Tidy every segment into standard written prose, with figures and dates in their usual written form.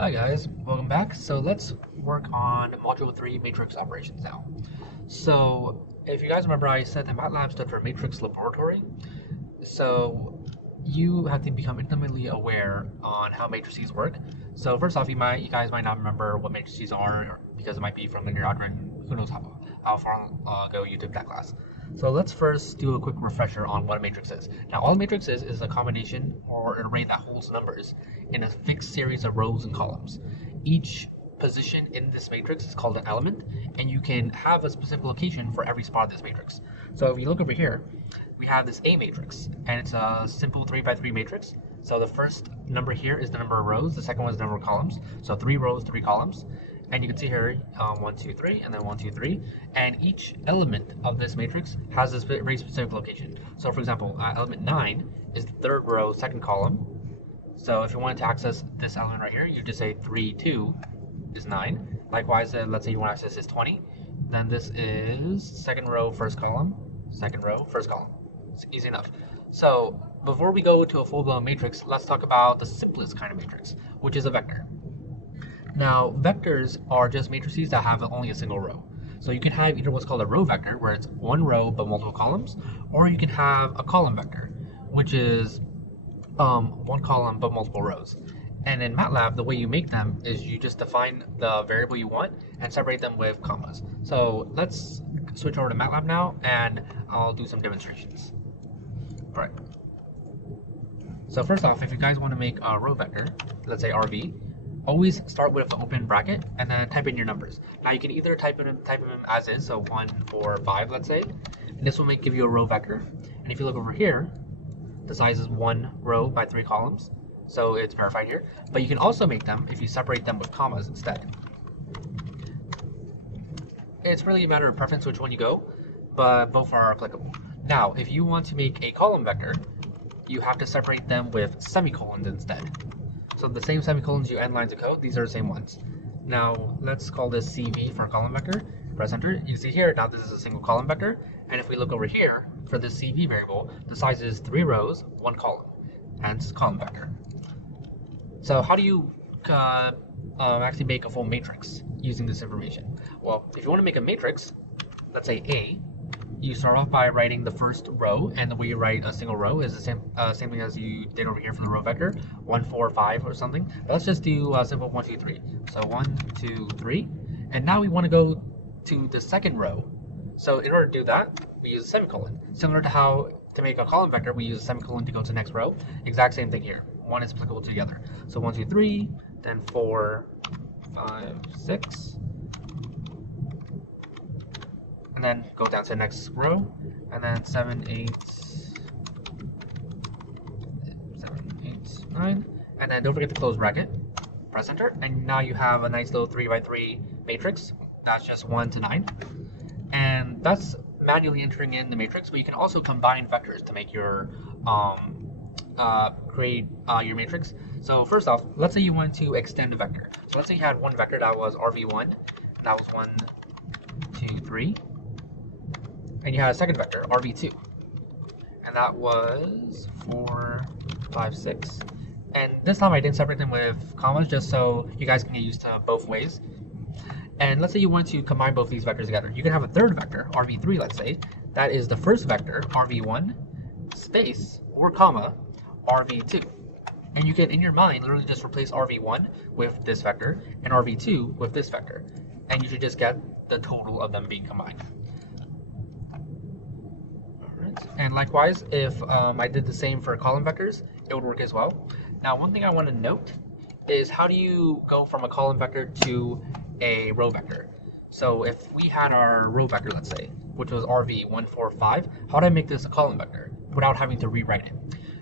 Hi guys, welcome back. So let's work on Module 3 matrix operations now. So if you guys remember, I said that Matlab stood for Matrix Laboratory. So you have to become intimately aware on how matrices work. So first off, you guys might not remember what matrices are because it might be from linear algebra and who knows how far ago you took that class. So let's first do a quick refresher on what a matrix is. Now, all a matrix is a combination or an array that holds numbers in a fixed series of rows and columns. Each position in this matrix is called an element, and you can have a specific location for every spot of this matrix. So if you look over here, we have this A matrix, and it's a simple 3 by 3 matrix. So the first number here is the number of rows, the second one is the number of columns. So 3 rows, 3 columns. And you can see here 1, 2, 3, and then 1, 2, 3. And each element of this matrix has this very specific location. So for example, element 9 is the third row, second column. So if you wanted to access this element right here, you just say 3, 2 is 9. Likewise, let's say you want to access this 20. Then this is second row, first column, second row, first column. It's easy enough. So before we go to a full-blown matrix, let's talk about the simplest kind of matrix, which is a vector. Now, vectors are just matrices that have only a single row. So you can have either what's called a row vector, where it's one row but multiple columns, or you can have a column vector, which is one column but multiple rows. And in Matlab, the way you make them is you just define the variable you want and separate them with commas. So let's switch over to Matlab now, and I'll do some demonstrations. All right. So first off, if you guys want to make a row vector, let's say RV, always start with an open bracket and then type in your numbers. Now you can either type them as is, so 1, 4, 5, let's say, and this will give you a row vector. And if you look over here, the size is 1 row by 3 columns, so it's verified here. But you can also make them if you separate them with commas instead. It's really a matter of preference which one you go, but both are applicable. Now, if you want to make a column vector, you have to separate them with semicolons instead. So the same semicolons you end lines of code, these are the same ones. Now let's call this CV for column vector. Press enter. You can see here, now this is a single column vector. And if we look over here, for this CV variable, the size is 3 rows, 1 column, hence column vector. So how do you actually make a full matrix using this information? Well, if you want to make a matrix, let's say A, you start off by writing the first row, and the way you write a single row is the same thing as you did over here for the row vector, 1, 4, 5 or something. But let's just do simple 1, 2, 3. So 1, 2, 3, and now we want to go to the second row. So in order to do that, we use a semicolon. Similar to how to make a column vector, we use a semicolon to go to the next row. Exact same thing here. One is applicable to the other. So 1, 2, 3, then 4, 5, 6. And then go down to the next row, and then 7, 8, 9, and then don't forget to close bracket, press enter, and now you have a nice little 3 by 3 matrix. That's just 1 to 9, and that's manually entering in the matrix, but you can also combine vectors to make your create your matrix. So first off, let's say you want to extend a vector. So let's say you had one vector that was RV1, and that was 1, 2, 3. And you had a second vector, RV2, and that was 4, 5, 6. And this time I didn't separate them with commas just so you guys can get used to both ways. And let's say you want to combine both these vectors together. You can have a third vector, RV3, let's say. That is the first vector, RV1, space, or comma, RV2. And you can, in your mind, literally just replace RV1 with this vector and RV2 with this vector. And you should just get the total of them being combined. And likewise, if I did the same for column vectors, it would work as well. Now, one thing I want to note is how do you go from a column vector to a row vector? So if we had our row vector, let's say, which was RV 1, 4, 5, how do I make this a column vector without having to rewrite it?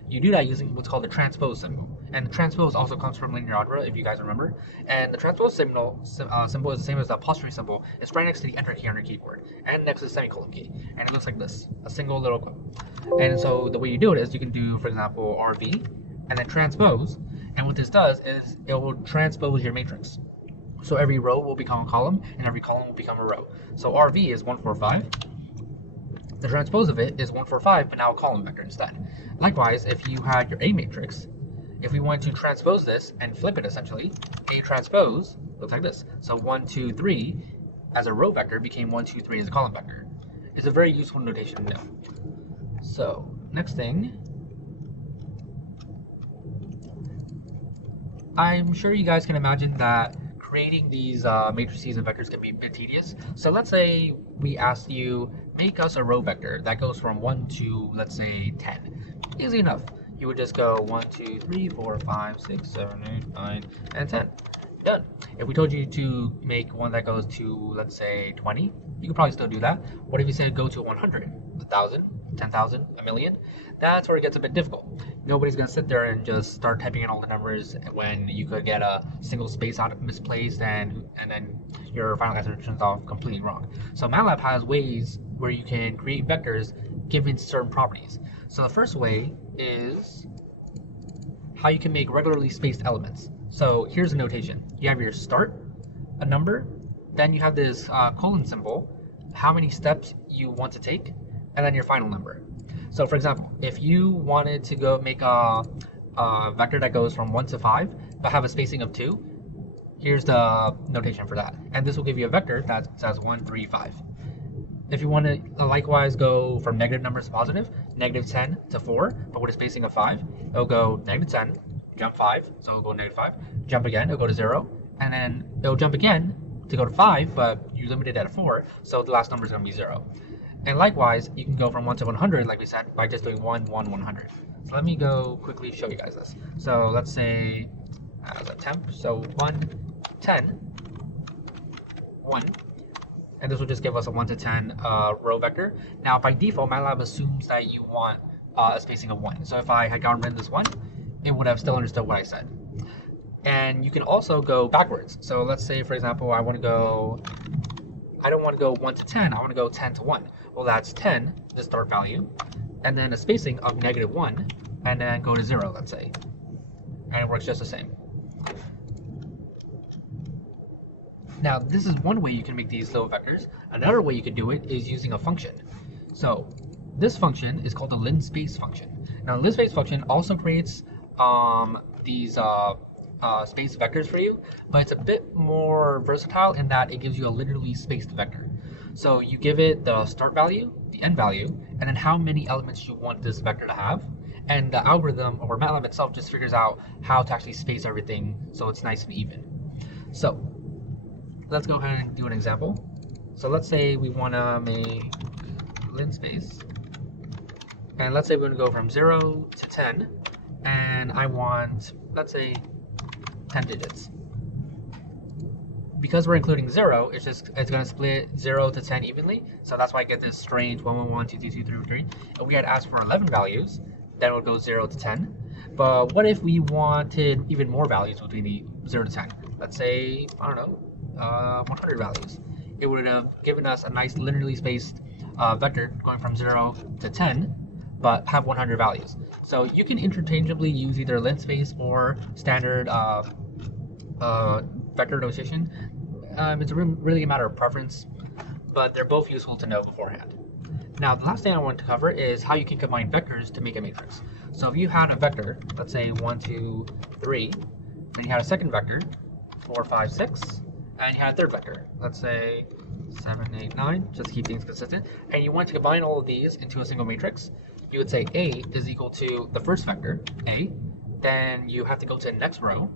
You do that using what's called the transpose symbol. And the transpose also comes from linear algebra, if you guys remember. And the transpose symbol is the same as the apostrophe symbol. It's right next to the enter key on your keyboard, and next to the semicolon key. And it looks like this, a single little quote. And so the way you do it is you can do, for example, RV, and then transpose. And what this does is it will transpose your matrix. So every row will become a column, and every column will become a row. So RV is 1, 4, 5. The transpose of it is 1, 4, 5, but now a column vector instead. Likewise, if you had your A matrix, if we want to transpose this and flip it essentially, A transpose looks like this. So 1, 2, 3 as a row vector became 1, 2, 3 as a column vector. It's a very useful notation to know. So next thing, I'm sure you guys can imagine that creating these matrices and vectors can be a bit tedious. So let's say we asked you, make us a row vector that goes from 1 to, let's say, 10. Easy enough. You would just go 1, 2, 3, 4, 5, 6, 7, 8, 9, and 10. Done. If we told you to make one that goes to, let's say, 20, you could probably still do that. What if you said go to 100, 1,000, 10,000, a million? That's where it gets a bit difficult. Nobody's going to sit there and just start typing in all the numbers when you could get a single space out misplaced and then your final answer turns off completely wrong. So Matlab has ways where you can create vectors given certain properties. So the first way is how you can make regularly spaced elements. So here's a notation. You have your start, a number, then you have this colon symbol, how many steps you want to take, and then your final number. So for example, if you wanted to go make a vector that goes from 1 to 5, but have a spacing of 2, here's the notation for that. And this will give you a vector that says 1, 3, 5. If you want to likewise go from negative numbers to positive, negative 10 to 4, but with a spacing of 5, it'll go negative 10, jump 5, so it'll go negative 5, jump again, it'll go to 0, and then it'll jump again to go to 5, but you limited it at 4, so the last number is going to be 0. And likewise, you can go from 1 to 100, like we said, by just doing 1, 1, 100. So let me go quickly show you guys this. So let's say as a temp, so 1, 10, 1, and this will just give us a 1 to 10 row vector. Now by default, Matlab assumes that you want a spacing of 1. So if I had gotten rid of this 1, it would have still understood what I said. And you can also go backwards. So let's say, for example, I don't want to go 1 to 10, I want to go 10 to 1. Well, that's 10, the start value, and then a spacing of negative 1, and then go to 0, let's say. And it works just the same. Now, this is one way you can make these little vectors. Another way you can do it is using a function. So this function is called the linspace function. Now, the linspace function also creates these space vectors for you, but it's a bit more versatile in that it gives you a linearly spaced vector. So you give it the start value, the end value, and then how many elements you want this vector to have. And the algorithm, or Matlab itself, just figures out how to actually space everything so it's nice and even. So let's go ahead and do an example. So let's say we want to make linspace, and let's say we're going to go from 0 to 10, and I want, let's say, 10 digits. Because we're including 0, it's going to split 0 to 10 evenly, so that's why I get this strange 1, 1, 1, 2, 2, 2, 3, 3. If we had asked for 11 values, then it would go 0 to 10. But what if we wanted even more values between the 0 to 10? Let's say, I don't know, 100 values. It would have given us a nice linearly spaced vector going from 0 to 10, but have 100 values. So you can interchangeably use either linspace or standard vector notation. It's really a matter of preference, but they're both useful to know beforehand. Now, the last thing I want to cover is how you can combine vectors to make a matrix. So if you had a vector, let's say 1, 2, 3, then you had a second vector, 4, 5, 6, and you had a third vector, let's say 7, 8, 9, just to keep things consistent, and you want to combine all of these into a single matrix, you would say A is equal to the first vector, A, then you have to go to the next row,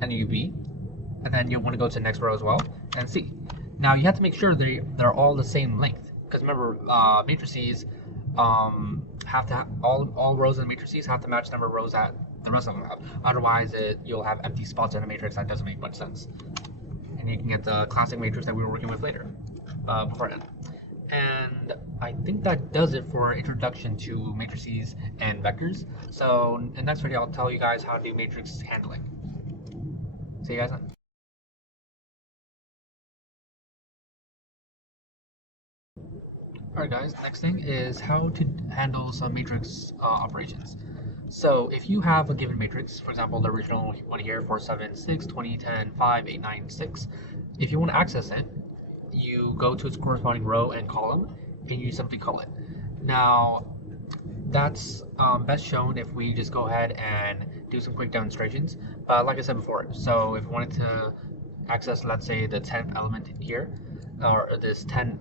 and you B, and then you want to go to the next row as well, and C. Now you have to make sure they're all the same length, because remember, matrices have to have, all rows in the matrices have to match the number of rows that the rest of them have. Otherwise, you'll have empty spots in a matrix that doesn't make much sense. And you can get the classic matrix that we were working with later, beforehand. And I think that does it for introduction to matrices and vectors. So in the next video, I'll tell you guys how to do matrix handling. See you guys then. Alright guys, next thing is how to handle some matrix operations. So if you have a given matrix, for example the original one here, 4, 7, 6, 20, 10, 5, 8, 9, 6, if you want to access it, you go to its corresponding row and column, and you simply call it. Now, that's best shown if we just go ahead and do some quick demonstrations. But like I said before, so if you wanted to access, let's say, the 10th element here, or this 10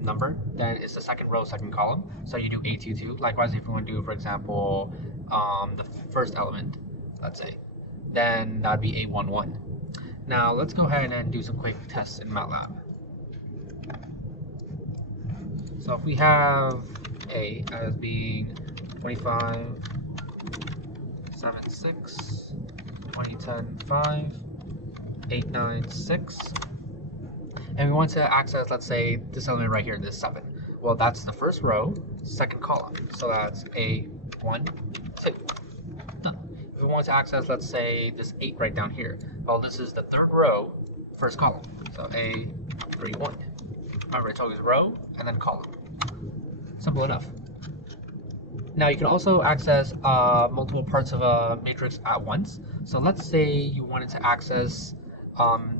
number, then it's the second row, second column. So you do A22. Likewise, if you want to do, for example, the first element, let's say, then that'd be A11. Now let's go ahead and do some quick tests in Matlab. So if we have A as being 25, 7, 6, 2010, 5, 8, 9, 6, and we want to access, let's say, this element right here, this 7. Well, that's the first row, second column. So that's A1, 2. Done. If we want to access, let's say, this 8 right down here, well, this is the third row, first column. So A3, 1. Remember, it's always row and then column. Simple enough. Now you can also access multiple parts of a matrix at once. So let's say you wanted to access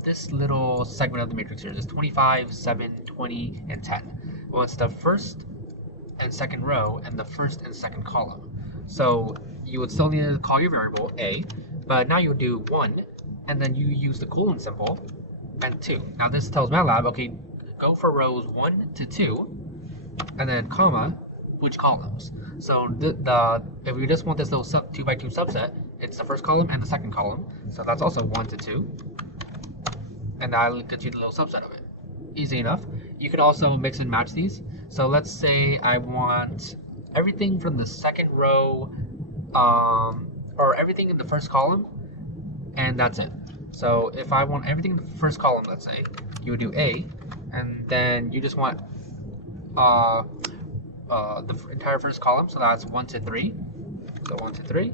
this little segment of the matrix here, this 25, 7, 20, and 10. Well, it's the first and second row and the first and second column. So you would still need to call your variable A, but now you would do 1, and then you use the colon symbol, and 2. Now this tells Matlab, okay, go for rows 1 to 2, and then comma, which columns. So if we just want this little 2 by 2 subset, it's the first column and the second column. So that's also 1 to 2. And that'll get you the little subset of it. Easy enough. You could also mix and match these. So let's say I want everything from the second row, or everything in the first column, and that's it. So if I want everything in the first column, let's say, you would do A, and then you just want the entire first column, so that's 1 to 3. So 1 to 3,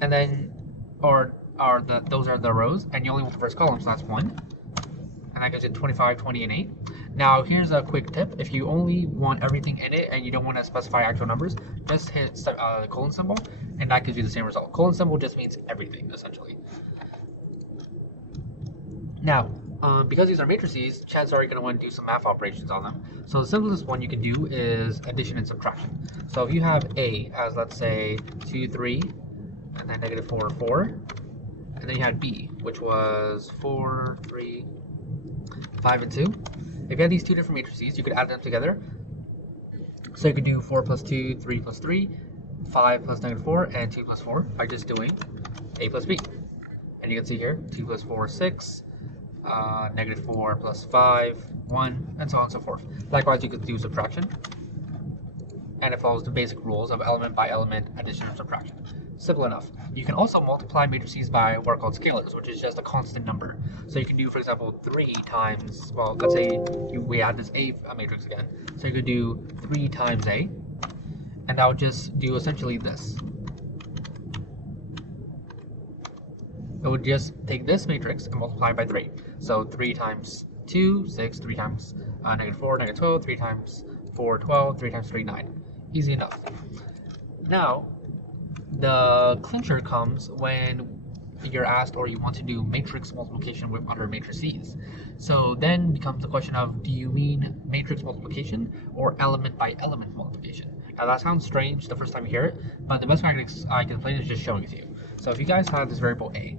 and then those are the rows, and you only want the first column, so that's 1. And that gives you 25, 20, and 8. Now here's a quick tip: if you only want everything in it and you don't want to specify actual numbers, just hit the colon symbol, and that gives you the same result. Colon symbol just means everything, essentially. Now, because these are matrices, chances are you're going to want to do some math operations on them. So the simplest one you can do is addition and subtraction. So if you have A as, let's say, 2, 3, and then negative 4, 4, and then you had B, which was 4, 3, 5, and 2. If you had these two different matrices, you could add them together. So you could do 4 plus 2, 3 plus 3, 5 plus negative 4, and 2 plus 4 by just doing A plus B. And you can see here, 2 plus 4, 6, negative 4 plus 5, 1, and so on and so forth. Likewise, you could do subtraction, and it follows the basic rules of element by element addition and subtraction. Simple enough. You can also multiply matrices by what are called scalars, which is just a constant number. So you can do, for example, 3 times, well, let's say we add this A matrix again. So you could do 3 times A, and that would just do essentially this. It would just take this matrix and multiply it by 3. So 3 times 2, 6, 3 times negative 4, negative 12, 3 times 4, 12, 3 times 3, 9. Easy enough. Now, the clincher comes when you're asked or you want to do matrix multiplication with other matrices. So then becomes the question of, do you mean matrix multiplication or element by element multiplication? Now that sounds strange the first time you hear it, but the best way I can explain it is just showing it to you. So if you guys have this variable A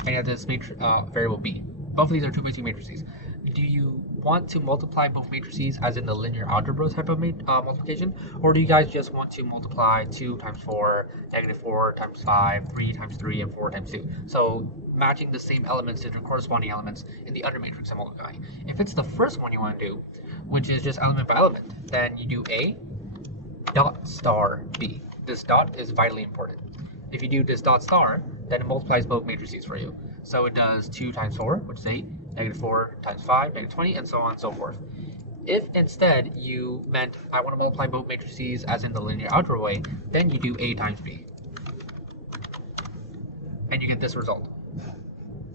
and you have this variable B, both of these are 2 by 2 matrices. Do you want to multiply both matrices as in the linear algebra type of multiplication, or do you guys just want to multiply 2 times 4, negative 4 times 5, 3 times 3, and 4 times 2? So matching the same elements to the corresponding elements in the other matrix and multiplying. If it's the first one you want to do, which is just element by element, then you do A dot star B. This dot is vitally important. If you do this dot star, then it multiplies both matrices for you. So it does 2 times 4, which is 8, negative 4 times 5, negative 20, and so on and so forth. If instead you meant I want to multiply both matrices as in the linear algebra way, then you do A times B. And you get this result,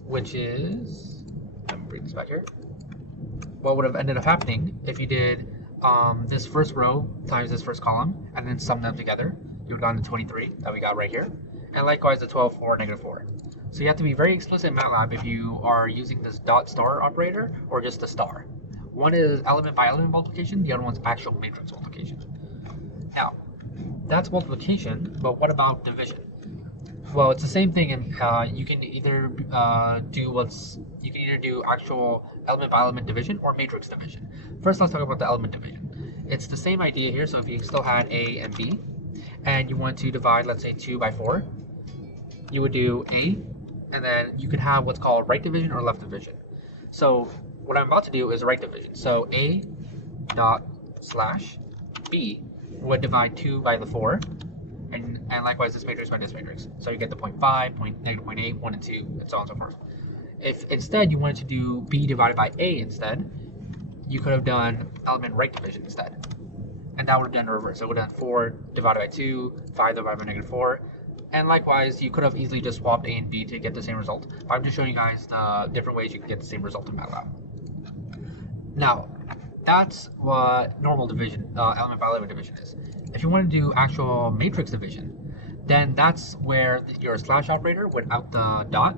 which is, let me bring this back here. What would have ended up happening if you did this first row times this first column and then sum them together, you would have gotten the 23 that we got right here. And likewise the 12, 4, negative 4. So you have to be very explicit in Matlab if you are using this dot star operator or just the star. One is element by element multiplication, the other one's actual matrix multiplication. Now, that's multiplication, but what about division? Well, it's the same thing, and you can either do actual element by element division or matrix division. First, let's talk about the element division. It's the same idea here. So if you still had A and B, and you want to divide, let's say 2 by 4, you would do A, and then you could have what's called right division or left division. So what I'm about to do is right division. So A dot slash B would divide 2 by the 4, and likewise this matrix by this matrix. So you get the 0.5, negative 0.8, 1 and 2, and so on and so forth. If instead you wanted to do B divided by A instead, you could have done element right division instead. And that would have done the reverse. So it would have done 4 divided by 2, 5 divided by negative 4. And likewise, you could have easily just swapped A and B to get the same result. But I'm just showing you guys the different ways you can get the same result in Matlab. Now, that's what normal division, element by element division is. If you want to do actual matrix division, then that's where your slash operator without the dot.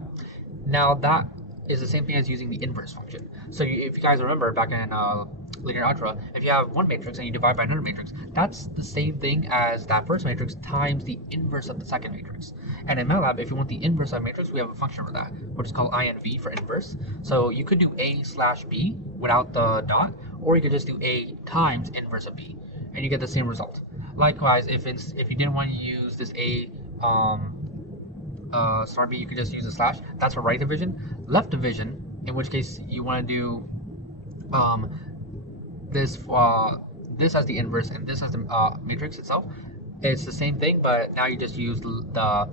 Now that is the same thing as using the inverse function. So if you guys remember back in linear algebra, if you have one matrix and you divide by another matrix, that's the same thing as that first matrix times the inverse of the second matrix. And in Matlab, if you want the inverse of a matrix, we have a function for that, which is called INV for inverse. So you could do A slash B without the dot, or you could just do A times inverse of B, and you get the same result. Likewise, if you didn't want to use this A star B, you could just use a slash. That's for right division. Left division, in which case you want to do this as the inverse and this as the matrix itself. It's the same thing, but now you just use the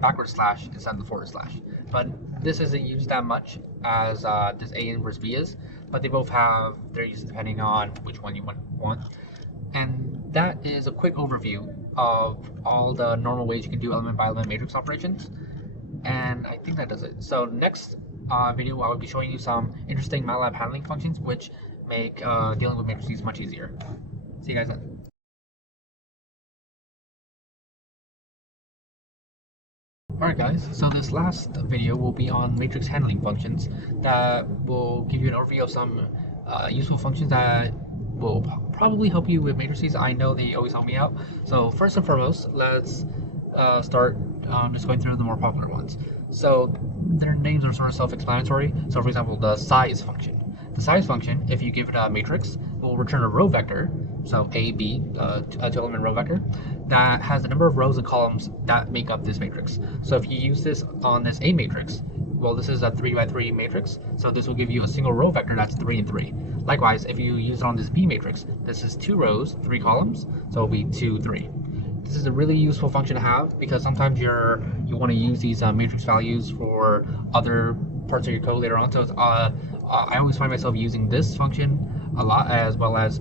backward slash instead of the forward slash. But this isn't used that much as this A inverse B is, but they both have their uses depending on which one you want. And that is a quick overview of all the normal ways you can do element by element matrix operations. And I think that does it. So next video, I will be showing you some interesting Matlab handling functions which make dealing with matrices much easier. See you guys then. Alright guys, so this last video will be on matrix handling functions that will give you an overview of some useful functions that will probably help you with matrices. I know they always help me out. So first and foremost, let's start just going through the more popular ones. So their names are sort of self-explanatory. So for example, the size function. The size function, if you give it a matrix, will return a row vector, so A, B, a two-element row vector, that has the number of rows and columns that make up this matrix. So if you use this on this A matrix, well, this is a 3 by 3 matrix, so this will give you a single row vector that's 3 and 3. Likewise, if you use it on this B matrix, this is 2 rows, 3 columns, so it'll be 2, 3. This is a really useful function to have because sometimes you want to use these matrix values for other parts of your code later on. So it's, I always find myself using this function a lot, as well as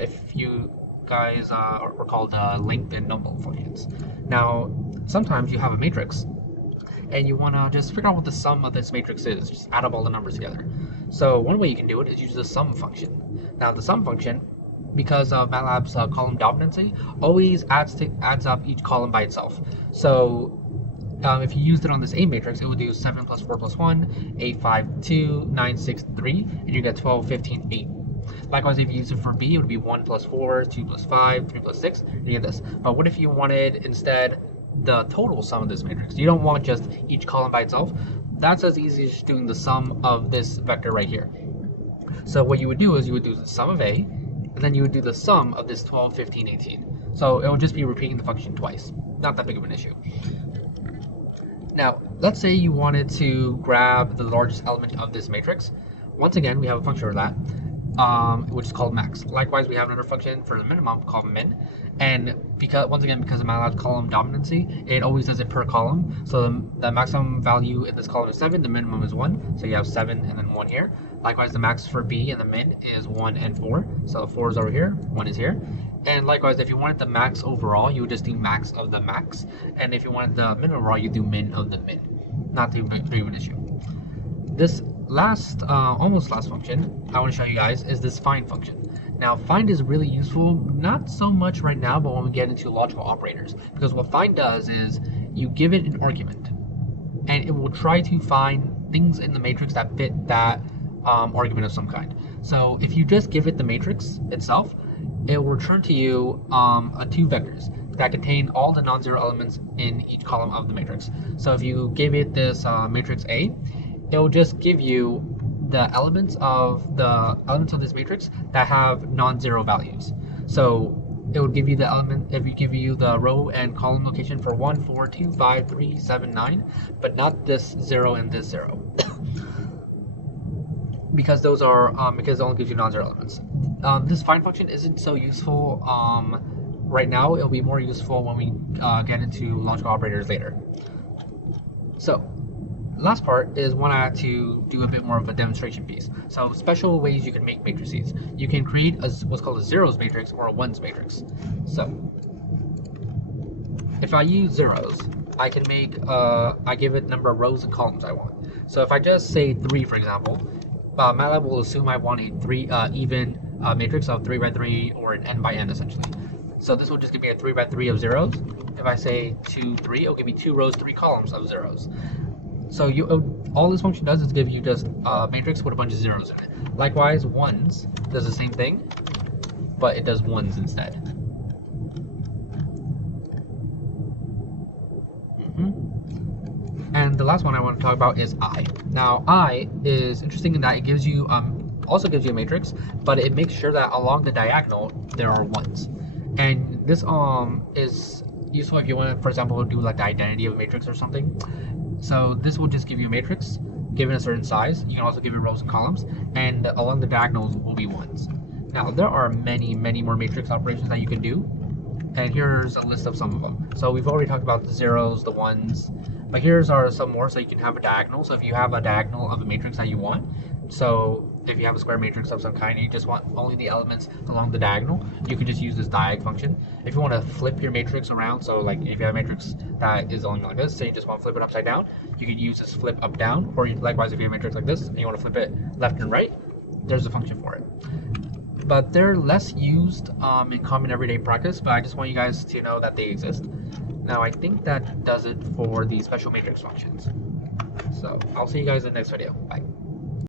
if you guys recall the length and null functions. Now, sometimes you have a matrix and you want to just figure out what the sum of this matrix is, just add up all the numbers together. So one way you can do it is use the sum function. Now the sum function, because of MATLAB's column dominancy, always adds up each column by itself. So if you used it on this A matrix, it would do 7 plus 4 plus 1, 8, 5, 2, 9, 6, 3, and you get 12, 15, 8. Likewise, if you use it for B, it would be 1 plus 4, 2 plus 5, 3 plus 6, and you get this. But what if you wanted instead the total sum of this matrix? You don't want just each column by itself. That's as easy as doing the sum of this vector right here. So what you would do is you would do the sum of A, and then you would do the sum of this 12, 15, 18. So it would just be repeating the function twice. Not that big of an issue. Now, let's say you wanted to grab the largest element of this matrix. Once again, we have a function for that, which is called max. Likewise, we have another function for the minimum called min. And once again, because of MATLAB's column dominancy, it always does it per column. So the maximum value in this column is 7, the minimum is 1. So you have 7 and then 1 here. Likewise, the max for B and the min is 1 and 4. So 4 is over here, 1 is here. And likewise, if you wanted the max overall, you would just do max of the max. And if you wanted the min overall, you do min of the min. Not too big of an issue. This last, almost last function I want to show you guys is this find function. Now, find is really useful, not so much right now, but when we get into logical operators. Because what find does is you give it an argument, and it will try to find things in the matrix that fit that argument of some kind. So if you just give it the matrix itself, it will return to you 2 vectors. that contain all the non-zero elements in each column of the matrix. So if you give it this matrix A, it will just give you the elements of this matrix that have non-zero values. So it would give you the element if you give you the row and column location for 1, 4, 2, 5, 3, 7, 9, but not this 0 and this 0. Because those are because it only gives you non-zero elements. This find function isn't so useful right now. It'll be more useful when we get into logical operators later. So last part is when I had to do a bit more of a demonstration piece. So special ways you can make matrices. You can create what's called a zeros matrix or a ones matrix. So if I use zeros, I can make I give it number of rows and columns I want. So if I just say 3, for example, Matlab will assume I want a even matrix of 3 by 3 or an n by n essentially. So this will just give me a 3 by 3 of zeros. If I say 2, 3, it'll give me 2 rows, 3 columns of zeros. So all this function does is give you just a matrix with a bunch of zeros in it. Likewise, ones does the same thing, but it does ones instead. And the last one I want to talk about is I. Now, I is interesting in that it gives you also gives you a matrix, but it makes sure that along the diagonal there are ones. And this is useful if you want to, for example, do like the identity of a matrix or something. So this will just give you a matrix given a certain size. You can also give it rows and columns, and along the diagonals will be ones. Now there are many more matrix operations that you can do, and here's a list of some of them. So we've already talked about the zeros, the ones, but here's some more. So you can have a diagonal. So if you have a diagonal of a matrix that you want, so if you have a square matrix of some kind and you just want only the elements along the diagonal, you can just use this diag function. If you want to flip your matrix around, so like if you have a matrix that is only like this, so you just want to flip it upside down, you can use this flip up down, or likewise if you have a matrix like this and you want to flip it left and right, there's a function for it. But they're less used in common everyday practice, but I just want you guys to know that they exist. Now I think that does it for the special matrix functions. So I'll see you guys in the next video. Bye.